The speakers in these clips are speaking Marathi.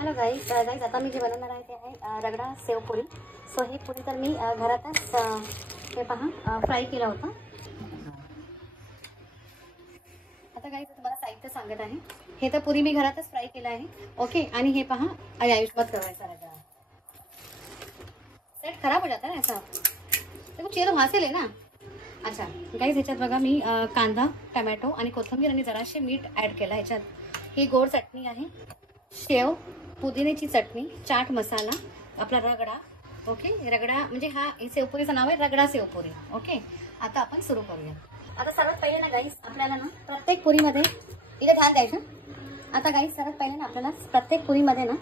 हॅलो गाईज आता मी जे बनवणार आहे ते आहे रगडा सेव पुरी. सो ही पुरी तर मी घरातच हे पहा फ्राय केला होता. आता गाईज तुम्हाला साहित्य सांगत आहे. हे तर पुरी मी घरातच फ्राय केलं आहे. ओके. आणि हे पहा आयुष्यात करायचा रगडा. सेट खराब हो जाता है ऐसा. देखो चेहरा वहाँ से लेना. अच्छा गाईज ह्याच्यात बघा मी कांदा टमॅटो आणि कोथिंबीर आणि जराशे मीठ ॲड केला. ह्याच्यात ही गोड चटणी आहे, शेव, पुदिन्याची चटणी, चाट मसाला, आपला रगडा. ओके. रगडा म्हणजे हा सेवपुरीचं नाव आहे रगडा सेवपुरी. ओके. आता आपण सुरू करूया. आता सर्वात पहिले ना गाईस आपल्याला ना प्रत्येक पुरीमध्ये इथे ध्यान द्यायचं. आता गाईस सर्वात पहिले ना आपल्याला प्रत्येक पुरीमध्ये ना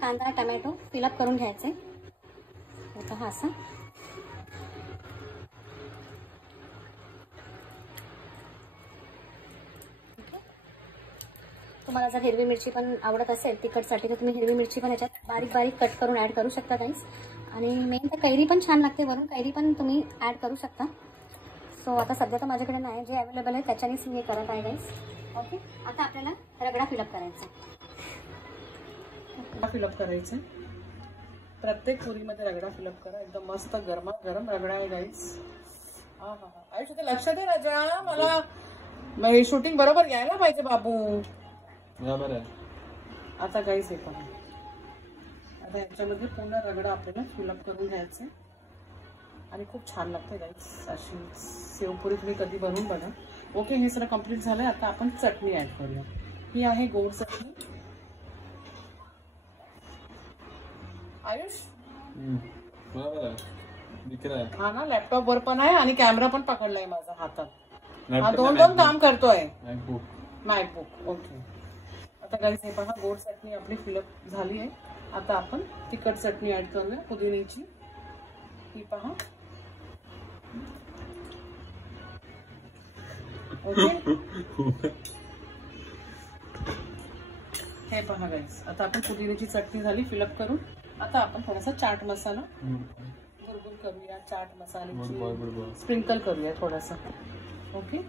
कांदा टमॅटो फिलअप करून घ्यायचं आहे. आता हा असा तुम्हाला जर हिरवी मिरची पण आवडत असेल तिखटसाठी तर तुम्ही हिरवी मिरची पण याच्यात बारीक बारीक कट करून ॲड करू शकता गाईस. आणि मेन तर कैरी पण छान लागते, वरून कैरी पण तुम्ही ॲड करू शकता. सो आता सध्या तर माझ्याकडे नाही, जे अवेलेबल आहे त्याच्यानेच मी हे करत आहे गाईस. ओके. आता आपल्याला रगडा फिलअप करायचा. फिलअप करायचं प्रत्येक पुरीमध्ये रगडा फिलअप करा. एकदम मस्त गरमा गरम रगडा आहे गाईस. हा हा हा. आयुष लक्ष दे राजा, मला शूटिंग बरोबर यायला पाहिजे बाबू. बरोबर आहे. आता गाईस हे पहा, आता ह्याच्यामध्ये पूर्ण रगडा आपल्याला फिलअप करून घ्यायचं आणि खूप छान लागते गाईस अशी सेवपुरी. तुम्ही कधी बनवून बघा. ओके. हे सगळं कम्प्लीट झालंय. आता आपण चटणी ऍड करूया. ही आहे गोड चटणी. आयुष बरोबर आहे, दिख रहा है. हा ना, लॅपटॉप वर पण आहे आणि कॅमेरा पण पकडलाय माझा हातात. हा दोन काम करतोय. मॅकबुक. ओके. आता गाईस हे पहा गोड चटणी आपली फिलअप झाली आहे. आता आपण तिखट चटणी ऍड करूया पुदिन्याची. ही पहा. ओके. हे पहा गाईस आता आपण पुदिन्याची चटणी झाली फिलअप करून. आता आपण थोडासा चाट मसाला भरपूर करूया. चाट मसाल्याची स्प्रिंकल करूया थोडासा. ओके.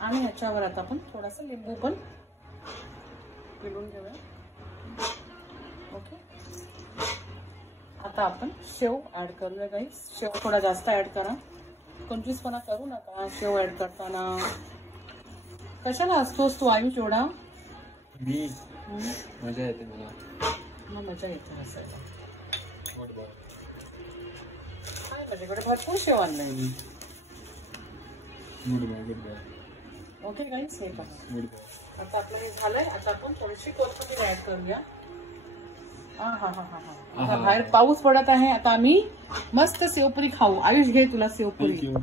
आणि ह्याच्यावर आता आपण थोडासा लिंबू पण पिळून घेऊया. ओके. आता आपण शेव ऍड करूया गाईस. शेव थोडा जास्त ऍड करा, कंजूसपणा करू नका शेव ऍड करताना. कशाला असतोस तू आयुष एवढा? मी मजा येते मला. मजा येते हसायला. माझ्याकडे भरपूर शेव आणलाय मी. ओके गाईस हे पहा. आता आपलं हे झालंय. आता आपण थोडीशी कोथिंबीर ऍड करूया. हा हा हा हा हा. बाहेर पाऊस पडत आहे. आता आम्ही मस्त सेवपुरी खाऊ. आयुष घे तुला सेवपुरी.